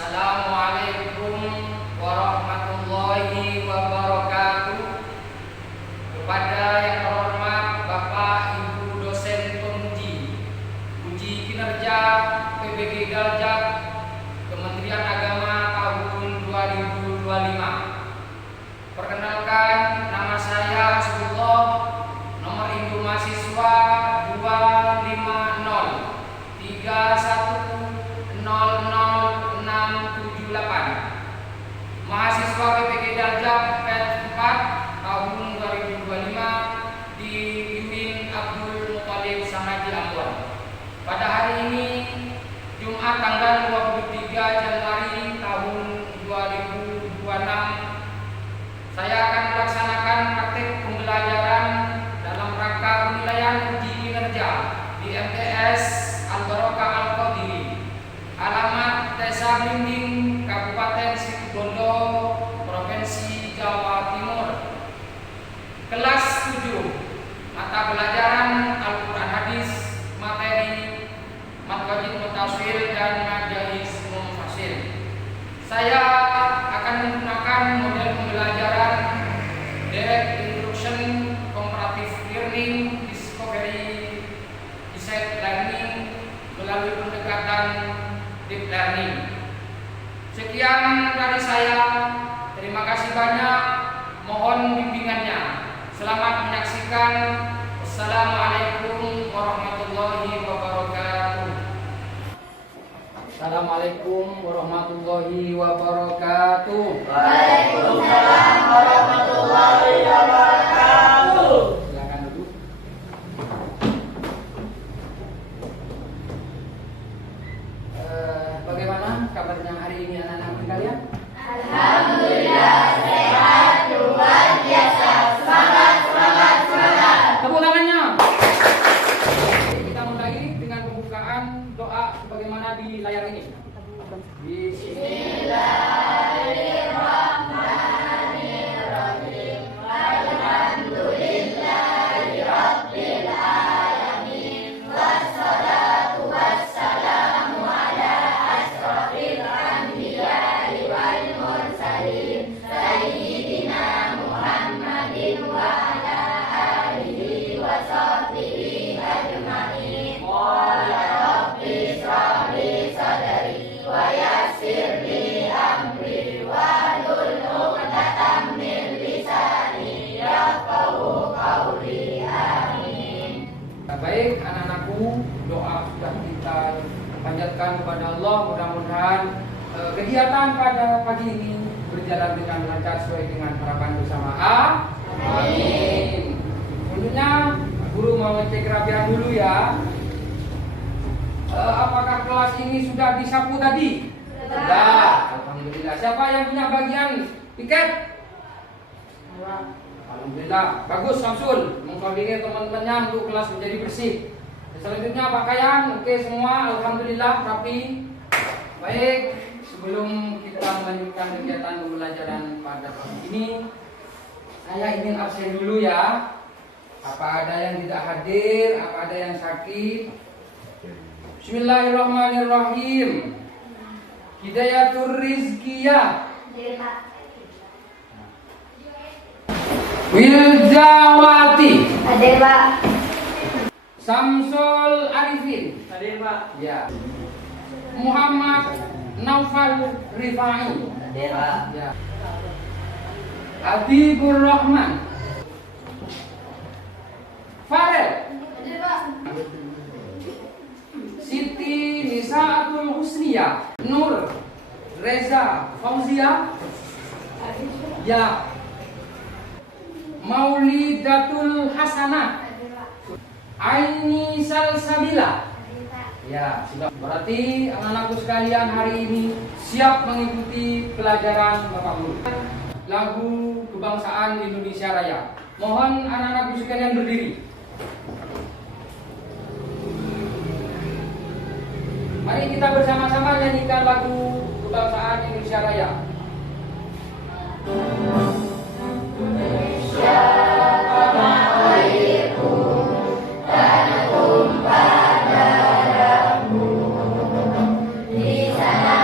Assalamualaikum warahmatullahi wabarakatuh. Kepada yang terhormat Bapak Ibu dosen penguji uji kinerja PBG Galjak Kementerian Agama tahun 2025. Perkenalkan, nama saya Hasbullah, nomor induk mahasiswa 25031000678, mahasiswa PPG Galjak PET 4 tahun 2025 di UIN Abdul Muthalib Sanaji Ambon. Pada hari ini Jumat tanggal 23 Januari tahun 2026, saya akan melaksanakan praktik pembelajaran dalam rangka penilaian uji kinerja di MTS Al-Barokah Al-Qadiri, alamat Desa Blimbing, Kabupaten Situbondo, Provinsi Jawa Timur. Kelas 7, mata pelajaran Al-Quran Hadis, materi Matkajid Mutafsir dan Majalis Mufassir. Saya akan menggunakan model pembelajaran Direct Instruction, Comparative Learning, Discovery Based Learning melalui pendekatan Deep Learning. Sekian dari saya. Terima kasih banyak. Mohon bimbingannya. Selamat menyaksikan. Assalamualaikum warahmatullahi wabarakatuh. Assalamualaikum warahmatullahi wabarakatuh. Waalaikumsalam warahmatullahi wabarakatuh. Silakan duduk. Bagaimana kabarnya hari ini anak-anak sekalian? Alhamdulillah sehat luar biasa. Semangat, semangat, semangat. Tepuk tangannya. Kita mulai dengan pembukaan doa sebagaimana di layar ini. Bismillahirrahmanirrahim. Alhamdulillahirabbil alamin. Wassalatu wassalamu ala asrofil anbiya'i wal mursalin. Sayyidina Muhammadin wa ala alihi wa sahbihi ajma'in. Ya Rabbi shrah li sadri wa yassir li amri wahlul 'uqdatam min lisani yafqahu qawli. Amin. Baik anak-anakku, doa sudah kita panjatkan kepada Allah. Mudah-mudahan kegiatan pada pagi ini berjalan dengan lancar sesuai dengan harapan bersama. Amin. Tentunya guru mau ngecek kerapian dulu ya. Apakah kelas ini sudah disapu tadi? Sudah. Alhamdulillah. Siapa yang punya bagian piket? Alhamdulillah. Bagus Samsul mengkoordinir teman-temannya untuk kelas menjadi bersih. Selanjutnya pakaian, oke semua. Alhamdulillah rapi. Baik. Sebelum kita melanjutkan kegiatan pembelajaran pada pagi ini, saya ingin absen dulu ya. Apa ada yang tidak hadir, apa ada yang sakit. Bismillahirrahmanirrahim. Hidayatur rizkiyah Wiljawati Hadir, Pak. Samsul Arifin Hadir, Pak. ya. Muhammad Naufal Rifai Hadir, Pak. ya. Habibur Rahman Farel Hadir, Pak. Siti Nisaatul Husniyah Nur Reza Fauzia ya. Maulidatul Hasanah Aini Salsabila ya. Sudah, berarti anak-anakku sekalian hari ini siap mengikuti pelajaran Bapak Guru. Lagu Kebangsaan Indonesia Raya. Mohon anak-anakku sekalian berdiri. Mari kita bersama-sama nyanyikan lagu Kebangsaan Indonesia Raya. Indonesia tanah airku, tanah tumpah darahmu. Di sana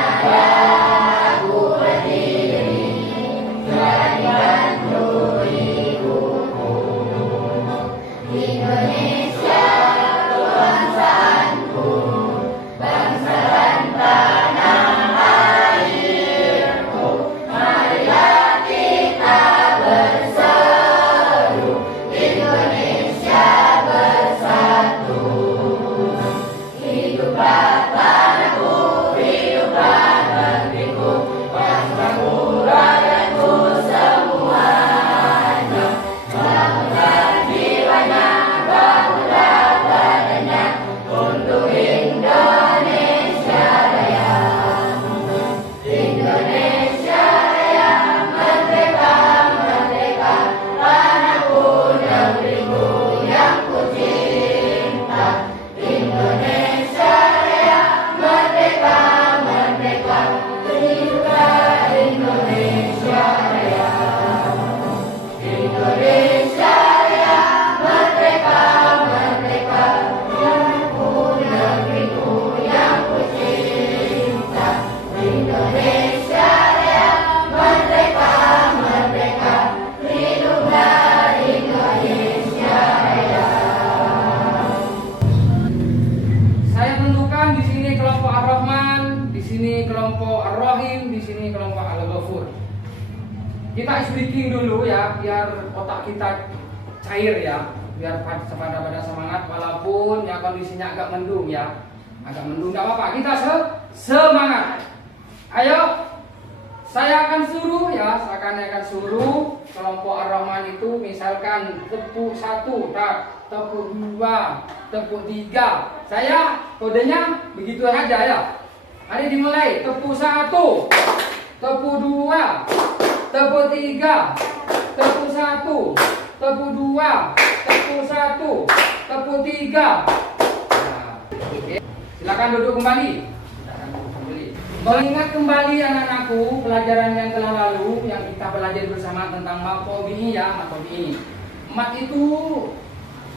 sini kelompok Ar-Rahim, di sini kelompok Al-Ghafur. Kita speaking dulu ya, biar otak kita cair ya, biar pada semangat walaupun ya kondisinya agak mendung ya. Agak mendung enggak apa-apa, kita semangat. Ayo, saya akan suruh ya, saya akan suruh kelompok Ar-Rahman itu misalkan tepuk 1, tepuk 2, tepuk 3. Saya kodenya begitu saja ya. Mari dimulai, tepuk 1, tepuk 2, tepuk 3, tepuk 1, tepuk 2, tepuk 1, tepuk 3. Nah, oke. Silakan duduk kembali. Mengingat kembali anak-anakku pelajaran yang telah lalu yang kita pelajari bersama tentang mat tabi'i ya, mat tabi'i. Mat itu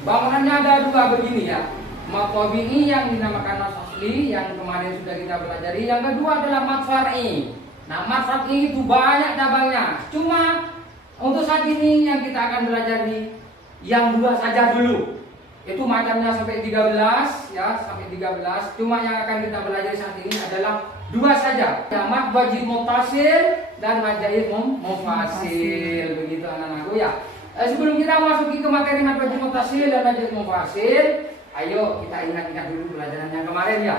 bangunannya ada dua begini ya. Mat tabi'i yang dinamakan mat asli yang kemarin sudah kita pelajari. Yang kedua adalah mat far'i. Nah, mat far'i itu banyak cabangnya. Cuma untuk saat ini yang kita akan pelajari yang dua saja dulu. Itu macamnya sampai 13 ya, sampai 13. Cuma yang akan kita pelajari saat ini adalah dua saja, ya, mad wajib muttasil dan mad jaiz mufasil. Begitu anak-anakku ya. Sebelum kita masuki ke materi mad wajib muttasil dan mad jaiz mufasil, ayo kita ingat-ingat dulu pelajaran yang kemarin ya.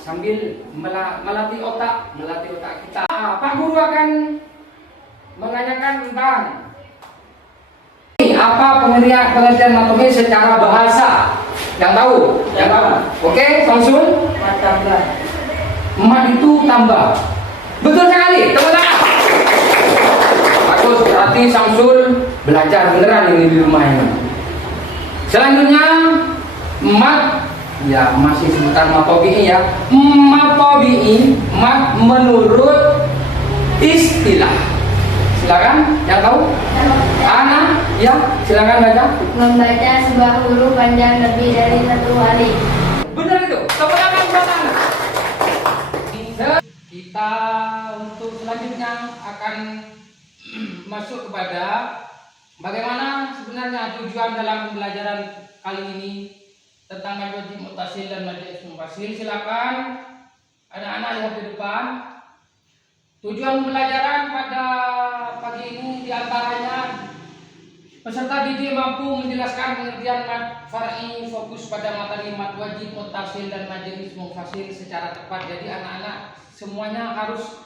Sambil melatih otak kita. Pak Guru akan menanyakan tentang apa pengertian mad tabi'i secara bahasa. Yang tahu? Oke, Samsul? Mat itu tambah. Betul sekali, tepuk tangan. Bagus, berarti Samsul belajar beneran ini di rumah ini. Selanjutnya mat, ya masih seputar mat tabi'i ya. Mat tabi'i, mat menurut istilah. Silakan, yang tahu? Ana, ya, silakan baca. Membaca sebuah huruf panjang lebih dari 1 hari. Benar itu, tepuk tangan buat Ana. Kita untuk selanjutnya akan masuk kepada bagaimana sebenarnya tujuan dalam pembelajaran kali ini tentang mad wajib muttasil dan mad jaiz mufasil. Silakan anak-anak lihat di depan. Tujuan pembelajaran pada pagi ini diantaranya peserta didik mampu menjelaskan pengertian mad far'i, fokus pada materi mad wajib muttasil dan mad jaiz mufasil secara tepat. Jadi anak-anak semuanya harus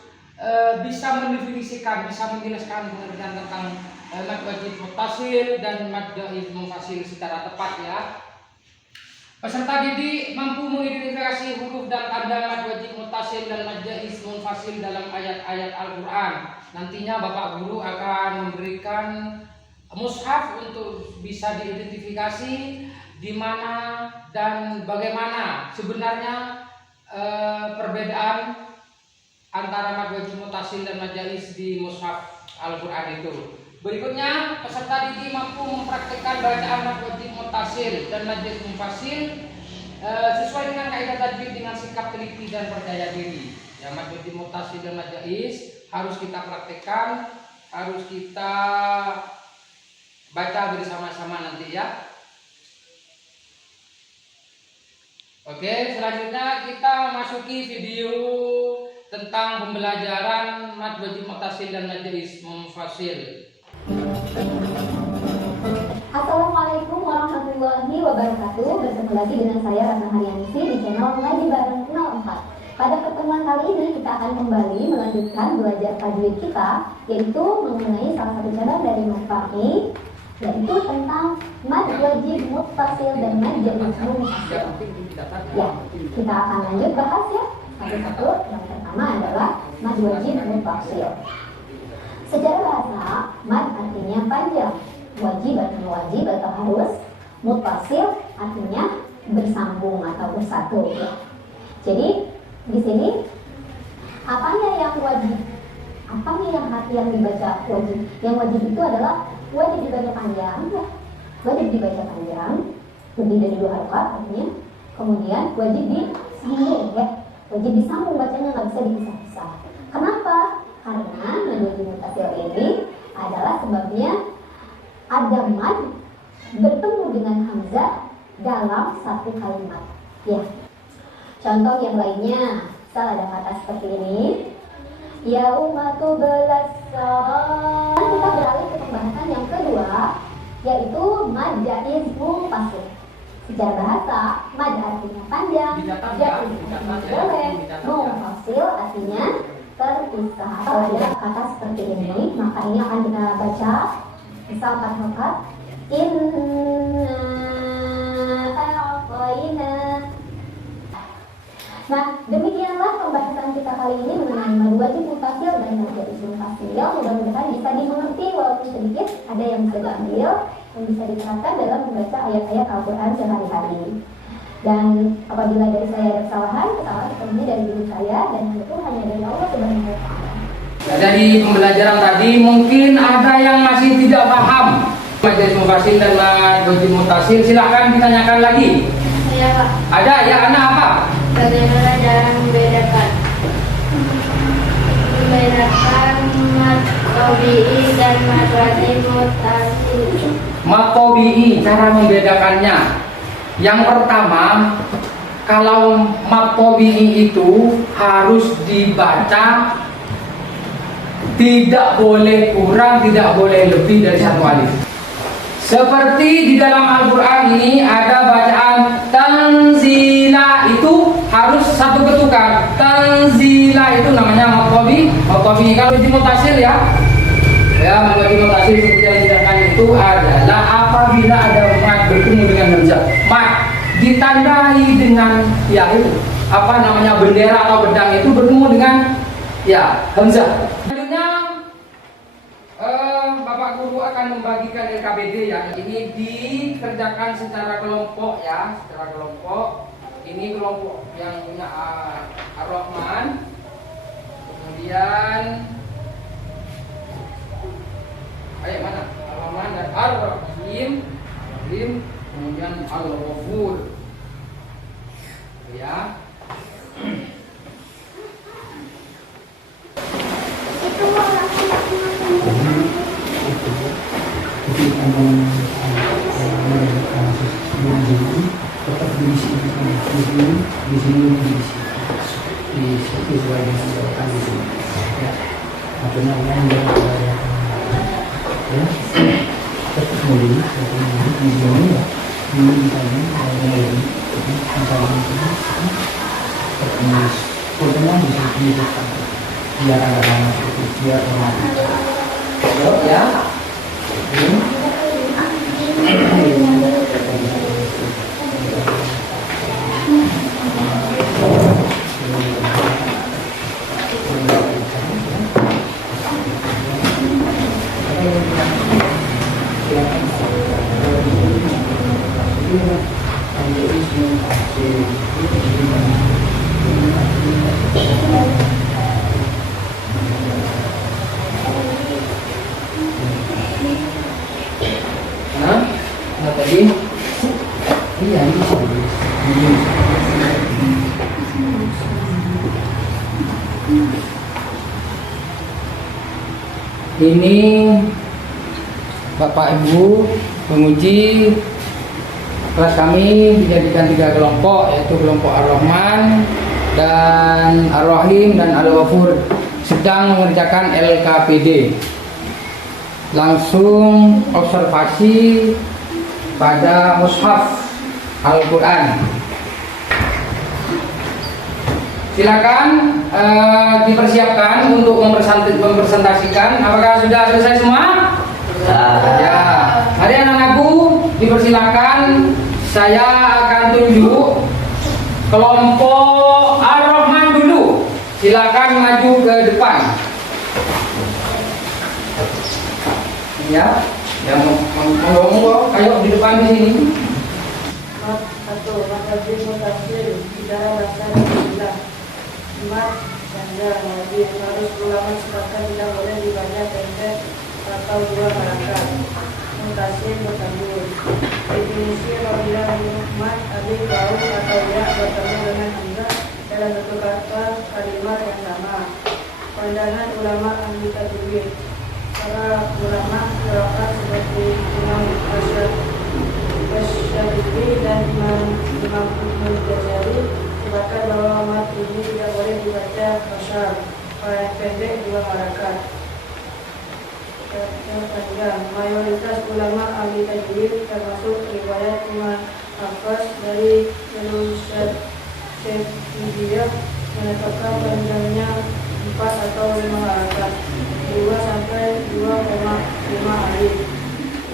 bisa mendefinisikan, bisa menjelaskan pengertian tentang mad wajib muttasil dan mad jaiz mufasil secara tepat ya. Peserta didik mampu mengidentifikasi huruf dan tanda mad wajib muttasil dan mad jaiz mufasil dalam ayat-ayat Al-Qur'an. Nantinya Bapak Guru akan memberikan mushaf untuk bisa diidentifikasi di mana dan bagaimana sebenarnya perbedaan antara mad wajib muttasil dan mad jaiz di mushaf Al-Qur'an itu. Berikutnya, peserta didik mampu mempraktikkan bacaan mad wajib muttasil dan mad jaiz mufasil sesuai dengan kaidah tajwid dengan sikap teliti dan percaya diri. Ya, mad wajib muttasil dan mad jaiz harus kita praktikkan, harus kita baca bersama-sama nanti ya. Oke, selanjutnya kita masuki video tentang pembelajaran mad wajib muttasil dan mad jaiz mufasil. Assalamualaikum warahmatullahi wabarakatuh. Bertemu lagi dengan saya Ratna Haryanisi di channel Ngaji Bareng 04. Pada pertemuan kali ini kita akan kembali melanjutkan belajar tajwid kita, yaitu mengenai salah satu cabang dari mad far'i, yaitu tentang mad wajib muttasil dan mad jaiz mufasil. Ya, kita akan lanjut bahas ya satu-satu. Yang pertama adalah mad wajib muttasil. Secara bahasa, mad artinya panjang, wajib artinya wajib atau harus, muttasil artinya bersambung atau bersatu. Ya. Jadi di sini apanya yang wajib? Apanya yang dibaca wajib? Yang wajib itu adalah wajib dibaca panjang, ya. Wajib dibaca panjang, lebih dari 2 harakat artinya. Kemudian wajib disambung, ya. Wajib disambung, bacanya nggak bisa dipisah-pisah. Kenapa? Karena mad wajib muttasil ini adalah sebabnya ada mad bertemu dengan hamzah dalam satu kalimat. Ya. Contoh yang lainnya, Misal ada kata seperti ini. Yaumatu belasar. Kita beralih ke pembahasan yang kedua, yaitu mad jaiz munfasil. Secara bahasa, mad artinya panjang, jaiz artinya boleh, munfasil artinya terpisah. Kalau ada kata seperti ini, maka ini akan kita baca. Misal kata inna a'tayna. Nah, demikianlah pembahasan kita kali ini mengenai mad wajib munfasil dan mad jaiz munfasil. Mudah-mudahan bisa dimengerti walaupun sedikit, ada yang bisa diambil yang bisa diterapkan dalam membaca ayat-ayat Al-Quran sehari-hari. Dan apabila dari saya ada kesalahan sepenuhnya dari diri saya dan itu hanya dari Allah Subhanahu wa Ta'ala. Dari pembelajaran tadi mungkin ada yang masih tidak paham mad jaiz munfasil dan mad wajib munfasil. Silakan ditanyakan lagi. Iya Pak. Ada ya, anak apa? Bagaimana cara membedakan mad tabi'i dan mad wajib munfasil? Mad tabi'i, cara membedakannya. Yang pertama, kalau mad tabi'i itu harus dibaca tidak boleh kurang, tidak boleh lebih dari satu alif. Seperti di dalam Al-Quran ini ada bacaan tanzila, itu harus satu ketukan. Tanzila itu namanya mad tabi'i. Mad tabi'i kalau di mutasil ya mad mutasil seperti yang dijelaskan itu adalah apabila ada mad bertemu dengan hamzah. Mad ditandai dengan ya itu apa namanya bendera atau pedang itu bertemu dengan ya hamzah. Bapak guru akan membagikan LKPD ya. Ini dikerjakan secara kelompok ya, secara kelompok. Ini kelompok yang punya Ar-Rahman. Kemudian mana? Ar-Rahman dan Ar-Rahim. Kemudian Al-Ghafur. Ya. Ya. Tadi iya ini Bapak Ibu penguji kelas kami dijadikan 3 kelompok, yaitu kelompok Ar-Rahman dan Ar-Rahim dan Al-Ghafur sedang mengerjakan LKPD. Langsung observasi pada mushaf Al-Quran. Silakan dipersiapkan untuk mempresentasikan. Apakah sudah selesai semua? Ya. Hari anak-anakku dipersilakan. Saya akan tunjuk kelompok Ar-Rahman dulu. Silakan maju ke depan. Ya. Yang monggo kayu di depan di sini. Satu, mad wajib munfasil bicara bahasa Bismillah. Mad tanda wajib harus ulama sepakat tidak boleh dibaca pendek atau 2 harakat. Munfasil bertambur. Definisi apabila mad alif wawu atau ya bertemu dengan hamzah dalam satu kata kalimat yang sama. Pandangan ulama ahli tajwid. Para ulama qiraat seperti Imam Asy-Syafi'i dan Imam Al-Ghazali sepakat bahwa mat ini tidak boleh dibaca kasar, pendek dua harakat. Panjang. Mayoritas ulama ahli tajwid termasuk riwayat Imam Hafiz dari Syekh menetapkan panjangnya 4 atau 5 harakat, 2 sampai 2,5 alif.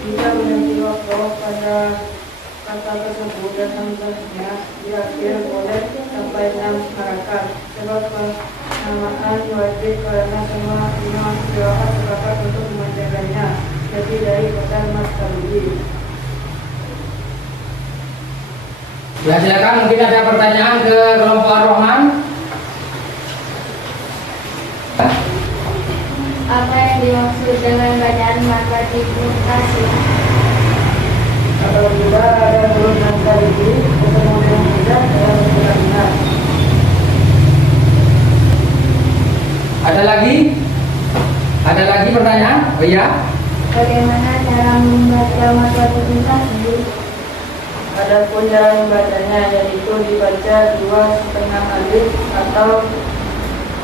Jika menjadi wakaf pada kata tersebut dan hamzahnya di akhir boleh sampai 6 harakat. Sebab penamaan wajib karena semua imam qiraat sepakat untuk memanjangkannya lebih dari kota mas tadi. Ya, silakan, mungkin ada pertanyaan ke kelompok Ar-Rahman. Apa yang dimaksud dengan bacaan matematik mutasil? Apabila ada huruf mas tadi ketemu dengan tidak dalam kalimat. Ada lagi pertanyaan? Oh iya. Bagaimana cara membaca matematik mutasil? Adapun cara membacanya yaitu dibaca 2,5 alif atau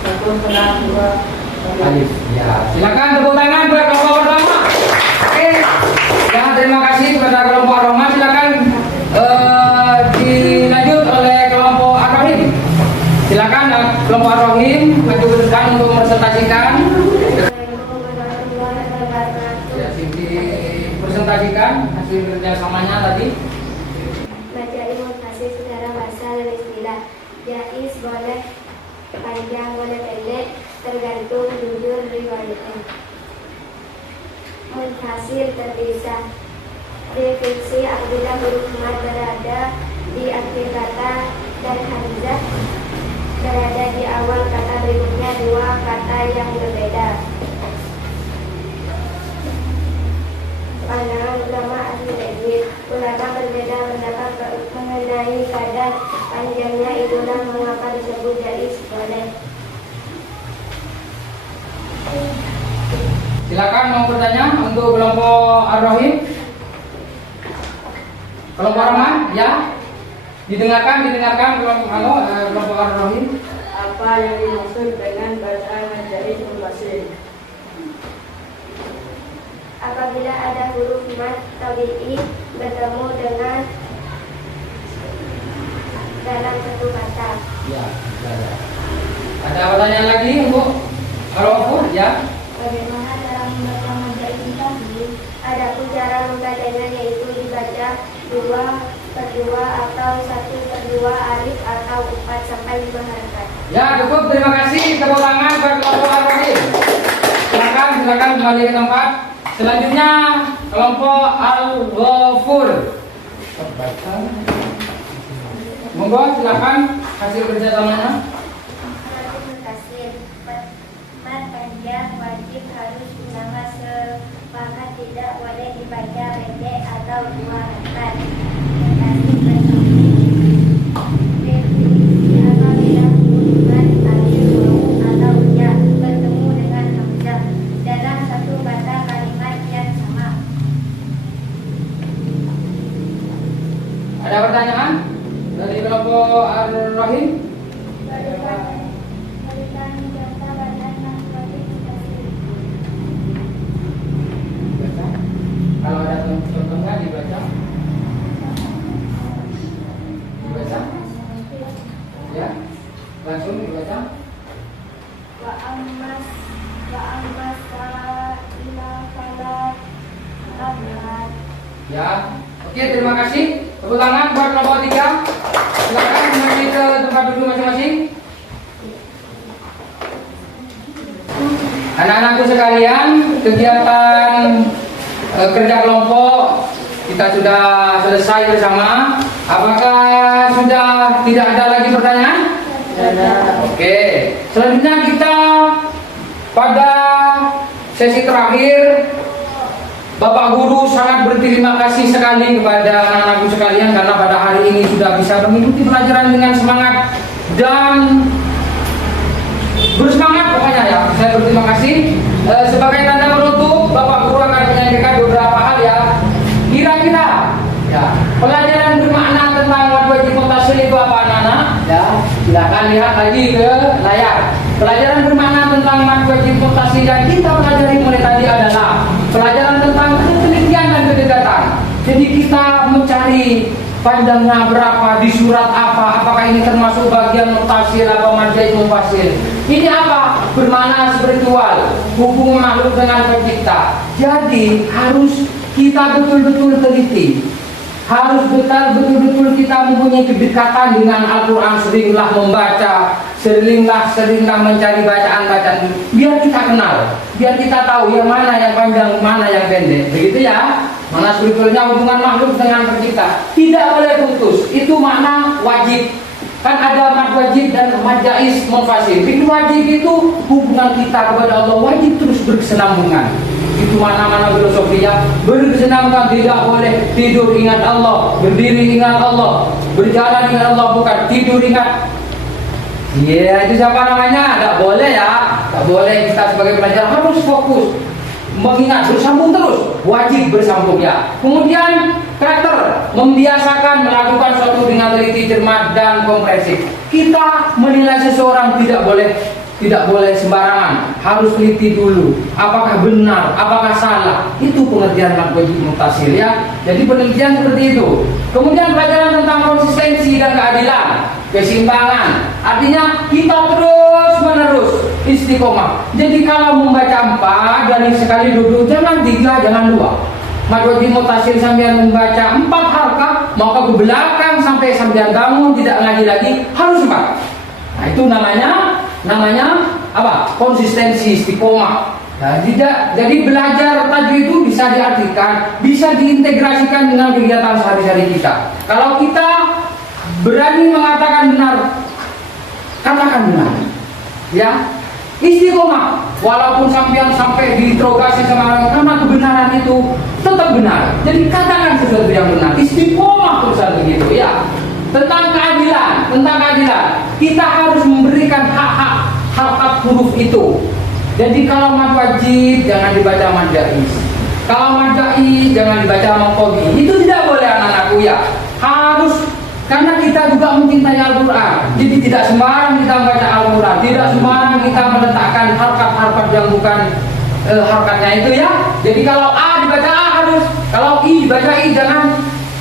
1,2 Alif. Ya, silakan tepuk tangan buat kelompok pertama. Oke. Ya, terima kasih kepada kelompok Ar-Rahman. Silakan dilanjut oleh kelompok Ar-Rahim. Silakan kelompok Ar-Rahim maju ke depan untuk presentasikan. Ya, presentasikan hasil kerjasamanya tadi. Baca ilmu hasil secara bahasa dan istilah. Jaiz boleh panjang, boleh pendek, tergantung jujur riwayatnya. Munfasil terpisah. Definisi apabila huruf mat berada di akhir kata dan hamzah berada di awal kata berikutnya, dua kata yang berbeda. Pandangan ulama ahli tajwid. Ulama berbeda pendapat mengenai kadar panjangnya, itulah mengapa disebut jaiz boleh. Silakan mau bertanya untuk kelompok Ar-Rahim. Kelompok Ar-Rahman, ya. Didengarkan kelompok Ar-Rahim. Apa yang dimaksud dengan bacaan jaiz munfasil? Apabila ada huruf mat tabi'i bertemu dengan dalam satu kata. Ya, ada. Ada pertanyaan lagi untuk kelompok? Ya. Bagaimana cara membaca mad munfasil? Adapun cara membacanya yaitu dibaca 2/2 atau 1/2 alif atau 4 sampai 5 harakat. Ya, cukup. Terima kasih. Tepuk tangan buat kelompok Ar-Rahim. Silakan kembali ke tempat. Selanjutnya kelompok Al-Ghafur. Monggo, silakan hasil kerjasamanya. Mat panjang wajib harus ulama sepakat tidak boleh dibaca pendek atau 2 harakat. Definisi apabila huruf mat akhir wawu atau ya bertemu dengan hamzah dalam satu kata kalimat yang sama. Ada pertanyaan dari kelompok Ar-Rahim? Berikan contoh bacaan matematik mutasil. Dibaca. Kalau ada contohnya dibaca. Ya, langsung dibaca. Wa ammas ila salat abad. Ya, oke, terima kasih. Tepuk tangan buat kelompok 3. Silakan kembali ke tempat duduk masing-masing. Anak-anakku sekalian, kegiatan kerja kelompok kita sudah selesai bersama. Apakah sudah tidak ada lagi pertanyaan? Oke, selanjutnya kita pada sesi terakhir. Bapak Guru sangat berterima kasih sekali kepada anak-anakku sekalian karena pada hari ini sudah bisa mengikuti pelajaran dengan semangat dan bersemangat pokoknya ya. Saya berterima kasih. Sebagai tanda penutup, Bapak Guru akan menyampaikan beberapa hal ya. Kira-kira ya, pelajaran bermakna tentang mad wajib mutasil itu apa anak-anak? Ya. lihat lagi ke layar. Pelajaran bermakna tentang mad wajib mutasi yang kita pelajari mulai tadi adalah pelajaran tentang ketelitian dan kedekatan. Jadi kita mencari panjangnya berapa, di surat apa, apakah ini termasuk bagian mutasil atau mad wajib mufasil. Ini apa? Bermakna spiritual, hubungan makhluk dengan pencipta. Jadi harus kita betul-betul teliti. Harus betul-betul kita mempunyai kedekatan dengan Al-Quran. Seringlah membaca, seringlah mencari bacaan-bacaan, biar kita kenal, biar kita tahu yang mana yang panjang, mana yang pendek. Begitu ya. Mana sebetulnya hubungan makhluk dengan pencipta tidak boleh putus. Itu makna wajib. Kan ada mad wajib dan mad jaiz munfasil. Fikih wajib itu hubungan kita kepada Allah wajib terus berkesinambungan. Itu mana-mana filosofinya berkesinambungan. Tidak boleh tidur ingat Allah, berdiri ingat Allah, berjalan ingat Allah, bukan tidur ingat. Iya, itu siapa namanya? Tidak boleh ya. Tidak boleh. Kita sebagai pelajar harus fokus mengingat, bersambung terus, wajib bersambung ya. Kemudian karakter, membiasakan melakukan suatu dengan teliti, cermat dan komprehensif. Kita menilai seseorang tidak boleh sembarangan, harus teliti dulu. Apakah benar, apakah salah? Itu pengertian mad wajib mutasil ya. Jadi penelitian seperti itu. Kemudian pelajaran tentang konsistensi dan keadilan, keseimbangan. Artinya kita terus menerus istiqomah. Jadi kalau membaca 4 dari sekali duduk, jangan 3, jangan 2. Mad wajib mutasil sambil membaca 4 harakat, maka ke belakang sampai sambil bangun tidak ngaji lagi harus 4. Nah itu namanya apa? Konsistensi, istiqomah. Nah, jadi belajar tajwid itu bisa diartikan, bisa diintegrasikan dengan kegiatan sehari-hari kita. Kalau kita berani mengatakan benar, katakan benar. Ya, istiqomah. Walaupun sampai diinterogasi sama orang, karena kebenaran itu tetap benar. Jadi katakan sesuatu yang benar. Istiqomah terusan begitu ya. Tentang keadilan, kita harus memberikan hak huruf itu. Jadi kalau mad wajib jangan dibaca mad jaiz. Kalau mad jaiz jangan dibaca mad qadhi. Itu tidak boleh anak-anakku ya. Harus, karena kita juga mencintai Al-Quran. Jadi tidak sembarang kita membaca Al-Quran, tidak sembarang kita meletakkan harkat-harkat yang bukan harkatnya itu ya. Jadi kalau A dibaca A harus, kalau I dibaca I jangan.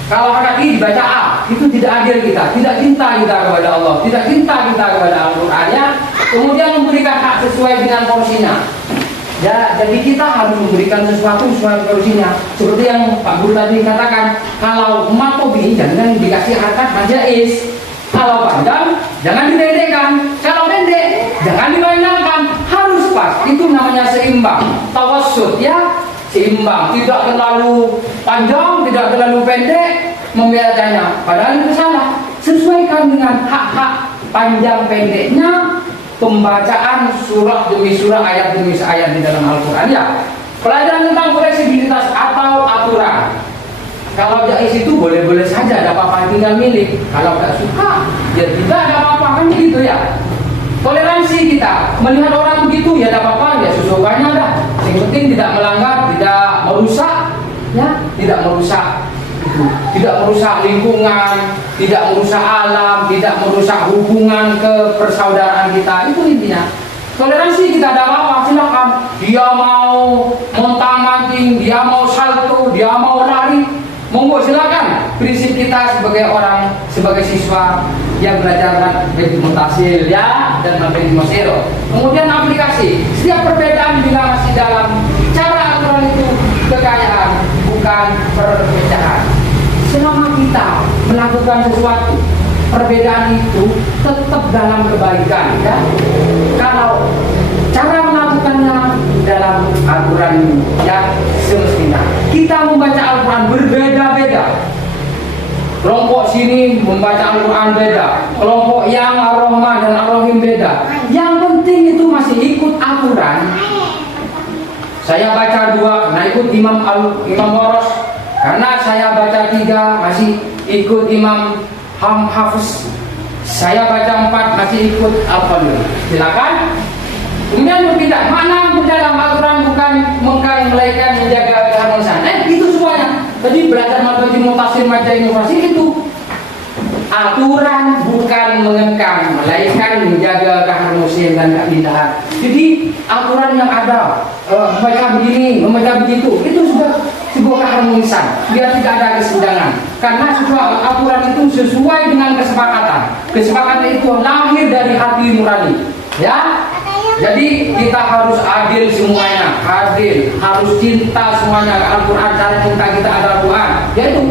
Kalau harkat I dibaca A, itu tidak adil kita, tidak cinta kita kepada Allah, tidak cinta kita kepada Al-Quran ya. Kemudian memberikan hak sesuai dengan porsinya. Ya, jadi kita harus memberikan sesuatu sesuai porsinya. Seperti yang Pak Guru tadi katakan, kalau matobi jangan dikasih harkat mad jaiz. Kalau panjang jangan dipendekkan. Kalau pendek jangan dipanjangkan. Harus pas. Itu namanya seimbang. Tawassut ya. Seimbang, tidak terlalu panjang, tidak terlalu pendek membacanya. Padahal itu salah. Sesuaikan dengan hak-hak panjang pendeknya pembacaan surah demi surah, ayat demi ayat di dalam Al-Quran ya. Pelajaran tentang fleksibilitas atau aturan. Kalau jaiz itu boleh-boleh saja, ada apa-apa tinggal milih. Kalau tidak suka, ya tidak ada apa-apa, kan gitu ya. Toleransi kita melihat orang begitu ya tidak apa-apa, ya sesukanya dah. Yang penting tidak melanggar, tidak merusak, ya, tidak merusak lingkungan, tidak merusak alam, tidak merusak hubungan kepersaudaraan kita. Itu intinya. Toleransi kita ada apa-apa silakan. Dia mau montang-manting, dia mau salto, dia mau lari, monggo silakan. Prinsip kita sebagai orang, sebagai siswa yang belajar dari mutasil ya dan materi masiro. Kemudian aplikasi. Setiap perbedaan bila masih dalam cara aturan itu kekayaan, bukan perpecahan. Selama kita melakukan sesuatu, perbedaan itu tetap dalam kebaikan ya. Kalau cara melakukannya dalam aturan yang semestinya. Kita membaca Al-Quran berbeda-beda. Kelompok sini membaca Al-Quran beda, kelompok yang Ar-Rahman dan Ar-Rahim beda. Yang penting itu masih ikut aturan. Saya baca 2, nah ikut Imam Waros. Karena saya baca 3, masih ikut Imam Hafiz. Saya baca 4, masih ikut Al-Fadl. Silakan. Kemudian berpindah. Mana dalam aturan bukan mengkain melainkan menjaga keharmonisan. Itu semuanya. Jadi belajar mad wajib mutasil, mad jaiz mufasil itu aturan bukan mengekang, melainkan menjaga keharmonisan dan keindahan. Jadi aturan yang ada, membaca begini, membaca begitu, itu sudah sebuah keharmonisan, biar tidak ada kesenjangan. Karena sebuah aturan itu sesuai dengan kesepakatan. Kesepakatan itu lahir dari hati nurani. Ya, jadi kita harus adil semuanya, adil, harus cinta semuanya. Al-Quran, cara cinta kita adalah Al-Quran, yaitu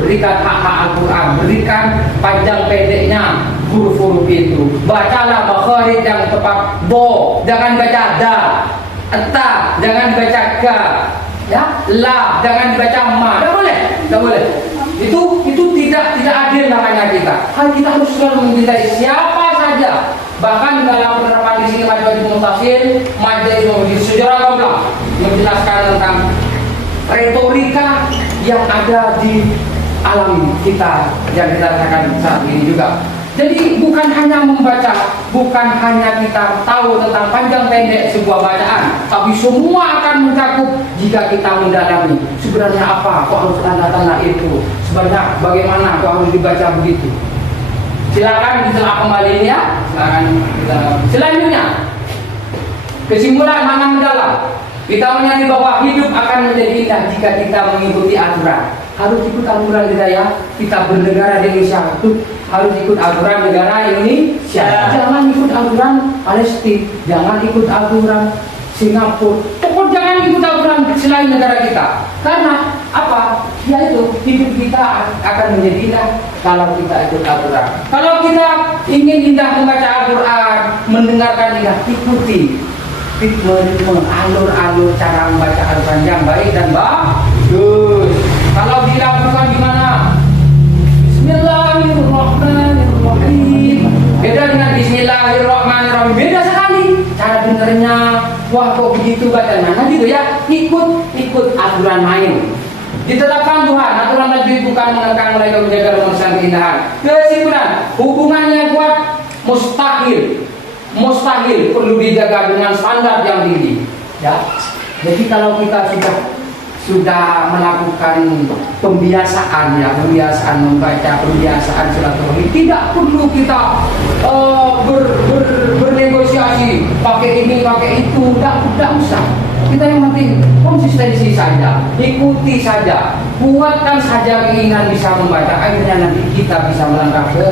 berikan hak-hak Al-Quran, berikan panjang pendeknya huruf-huruf itu. Bacalah makhrij yang tepat, bo, jangan baca da, ta, jangan baca ga, ya, la, jangan dibaca ma, tidak boleh, tidak boleh. Itu tidak adil namanya kita. Kita harus selalu mencintai siapa saja. Bahkan dalam penerapan di sini Majelis Mutasil, Majelis Sejarah Gablah menjelaskan tentang retorika yang ada di alam kita yang kita rasakan saat ini juga. Jadi bukan hanya membaca, bukan hanya kita tahu tentang panjang pendek sebuah bacaan, tapi semua akan mencakup jika kita mendalami sebenarnya apa, kok harus tanda-tanda itu, sebenarnya bagaimana kok harus dibaca begitu. Silakan ditelaah kembali ya. Silakan kita. Selanjutnya, kesimpulan mana mendalam. Kita menyadari bahwa hidup akan menjadi indah jika kita mengikuti aturan. Harus ikut aturan kita ya. Kita bernegara di Indonesia itu harus ikut aturan negara Indonesia. Jangan ikut aturan Palestina, jangan ikut aturan Singapura. Pokoknya jangan ikut aturan selain negara kita. Karena apa? Yaitu hidup kita akan menjadi indah kalau kita ikut aturan. Kalau kita ingin indah membaca Al-Quran, mendengarkan indah, ikuti ritme alur-alur cara membaca Al-Quran yang baik dan bagus. Kalau dilakukan gimana? Bismillahirrahmanirrahim. Beda dengan Bismillahirrahmanirrahim. Beda sekali cara dengarnya. Wah, kok begitu bacanya? Nah gitu ya. Ikut aturan main. Ditetapkan Tuhan, aturan tajwid bukan mengekang melainkan menjaga rumusan keindahan. Kesimpulan, hubungan yang kuat mustahil perlu dijaga dengan standar yang tinggi. Ya, jadi kalau kita sudah melakukan pembiasaan ya, pembiasaan membaca, pembiasaan silaturahmi, tidak perlu kita bernegosiasi pakai ini, pakai itu, tidak usah. Kita yang penting konsistensi saja, ikuti saja, kuatkan saja keinginan bisa membaca. Akhirnya nanti kita bisa melangkah ke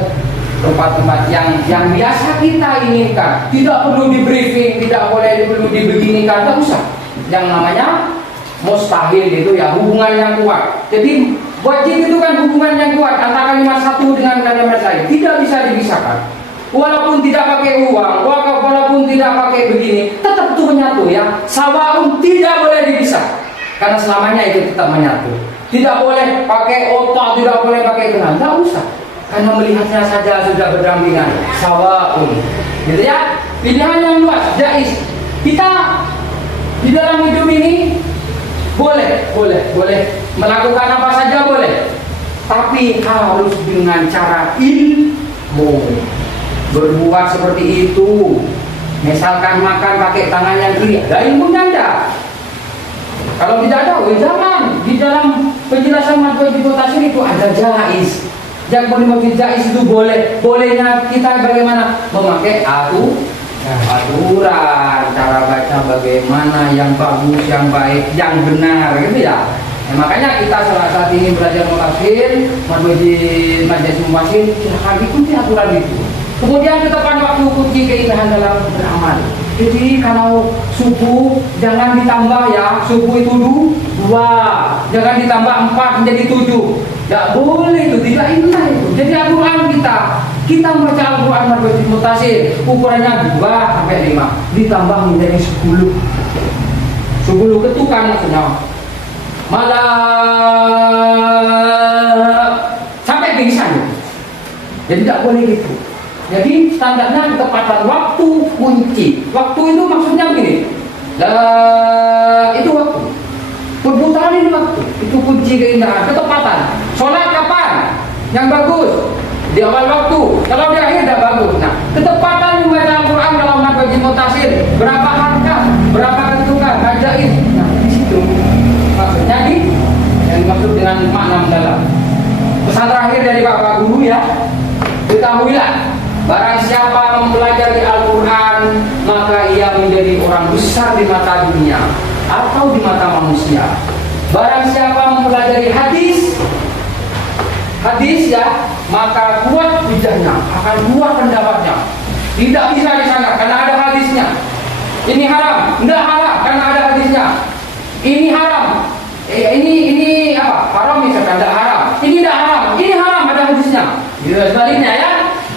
tempat-tempat yang biasa kita inginkan. Tidak perlu di briefing, tidak perlu dibeginikan, tidak usah. Yang namanya mustahil itu ya hubungan yang kuat. Jadi wajib itu kan hubungan yang kuat antara kalimat satu dengan kalimat lain, tidak bisa dipisahkan. Walaupun tidak pakai uang, walaupun tidak pakai begini, tetap itu menyatu ya. Sawaun tidak boleh dipisah, karena selamanya itu tetap menyatu. Tidak boleh pakai otak, tidak boleh pakai kenal, tidak usah. Karena melihatnya saja sudah berdampingan. Sawaun, gitu ya. Pilihan yang luas, jais. Kita di dalam hidup ini boleh melakukan apa saja boleh, tapi harus dengan cara ilmu. Berbuat seperti itu, misalkan makan pakai tangan yang kiri, ada ilmunya enggak? Kalau tidak ada, jangan. Di dalam penjelasan Majelis Mutasil itu ada jais. Yang bermaksud jais itu bolehnya kita bagaimana memakai aturan, cara baca bagaimana yang bagus, yang baik, yang benar, gitu ya. Makanya kita saat ini belajar mutasil, Majelis Mutasil, silahkan ikuti aturan itu. Kemudian tetapkan waktu kunci keindahan dalam beramal. Jadi kalau subuh jangan ditambah ya, subuh itu 2, jangan ditambah 4 menjadi 7. Tidak boleh itu, tidak indah itu. Jadi Al-Quran kita membaca Al-Quran Majelis Mutasil, ukurannya 2 sampai 5, ditambah menjadi 10. 10 ketukan maksudnya. Malah sampai pingsan. Jadi tidak boleh gitu. Jadi standarnya ketepatan waktu kunci. Waktu itu maksudnya begini. Itu waktu. Perputaran ini waktu. Itu kunci keindahan, ketepatan. Sholat kapan? Yang bagus. Di awal waktu. Kalau di akhir tidak bagus. Nah, ketepatan membaca Al-Quran dalam Majelis Mutasil. Berapa harkat, berapa ketukan, ajaib. Nah, di situ maksudnya yang dimaksud dengan makna mendalam. Pesantren terakhir dari Bapak Guru ya. Ketahuilah, barang siapa mempelajari Al-Quran, maka ia menjadi orang besar di mata dunia atau di mata manusia. Barang siapa mempelajari hadis ya, maka kuat hujahnya, akan kuat pendapatnya. Tidak bisa di sana karena ada hadisnya. Ini haram, tidak halal karena ada hadisnya. Ini haram, ini apa? Haram misalkan tidak haram. Ini tidak haram, ini haram ada hadisnya. Sebaliknya ya,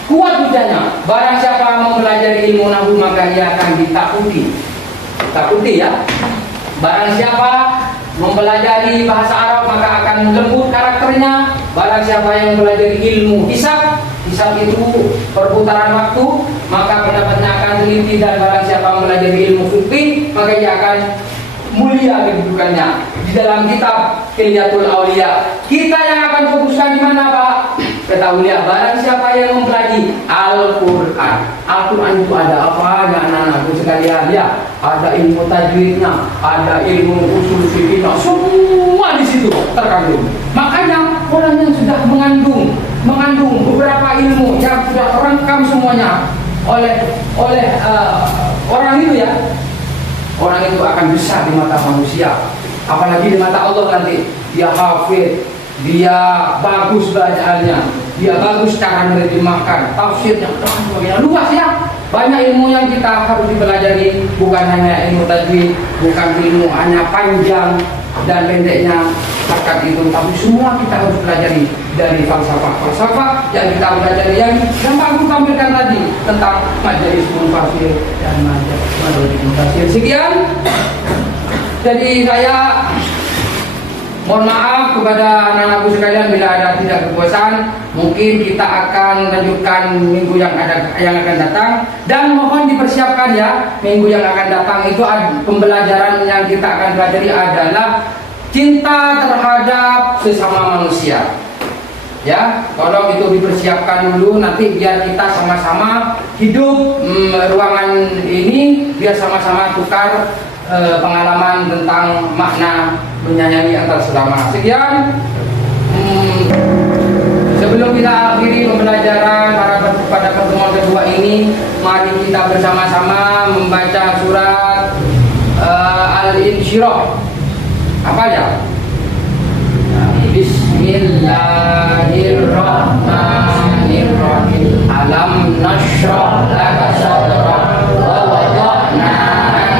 kuat hujahnya. Barang siapa mempelajari ilmu nahwu maka ia akan ditakuti. Takuti ya. Barang siapa mempelajari bahasa Arab maka akan lembut karakternya. Barang siapa yang mempelajari ilmu hisab itu perputaran waktu, maka pendapatnya akan teliti. Dan barang siapa mempelajari ilmu fikih maka ia akan mulia kedudukannya di dalam kitab Hilyatul Aulia. Kita yang akan fokuskan di mana Pak? Ketahuilah, barang siapa yang mempelajari Al-Quran. Al-Quran itu ada apa ya anak-anakku sekalian ya? Ada ilmu tajwidnya, ada ilmu usul fikihnya, semua di situ terkandung. Makanya orang yang sudah mengandung beberapa ilmu yang sudah terangkam semuanya oleh orang itu ya, orang itu akan besar di mata manusia, apalagi di mata Allah nanti. Dia hafid, dia bagus bacaannya, dia bagus cara menerjemahkan, tafsirnya luas ya. Banyak ilmu yang kita harus dipelajari, bukan hanya ilmu tajwid, bukan ilmu hanya panjang dan pendeknya zakat itu, tapi semua kita harus pelajari. Dari falsafah yang kita pelajari, yang Pak Guru tampilkan tadi tentang majelis munfasil dan majelis munfasil. Sekian. Jadi saya mohon maaf kepada anak-anakku sekalian bila ada tidak kepuasan. Mungkin kita akan lanjutkan minggu yang akan datang, dan mohon dipersiapkan ya, minggu yang akan datang itu pembelajaran yang kita akan pelajari adalah cinta terhadap sesama manusia. Ya, tolong itu dipersiapkan dulu nanti biar kita sama-sama hidup ruangan ini, biar sama-sama tukar pengalaman tentang makna menyayangi antar sesama. Sekian. Sebelum kita akhiri pembelajaran pada pertemuan kedua ini, mari kita bersama-sama membaca surat Al-Insyirah. Apa ya? Bismillahirrahmanirrahim. Alam nashrah laka sadrak wa wada'na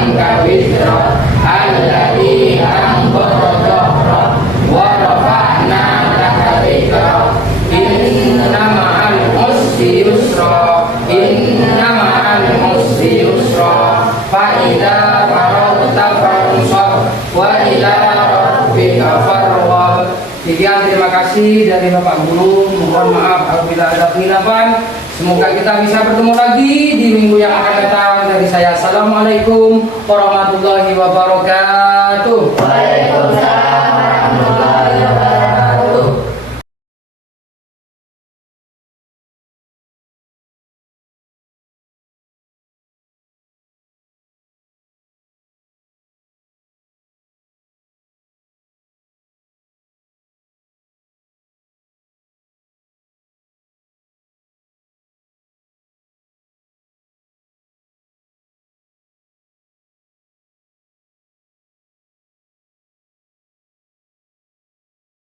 anka wizrak alladhi anqadha dhahrak wa rafa'na laka dhikrak. Inna ma'al usri yusra, inna ma'al usri yusra, fa idza faragta fansab wa ila rabbika farghab. Sekian, terima kasih dari Bapak Guru. Mohon maaf apabila ada khilafan. Semoga kita bisa bertemu lagi di minggu yang akan datang. Dari saya, assalamualaikum warahmatullahi wabarakatuh. Waalaikumsalam.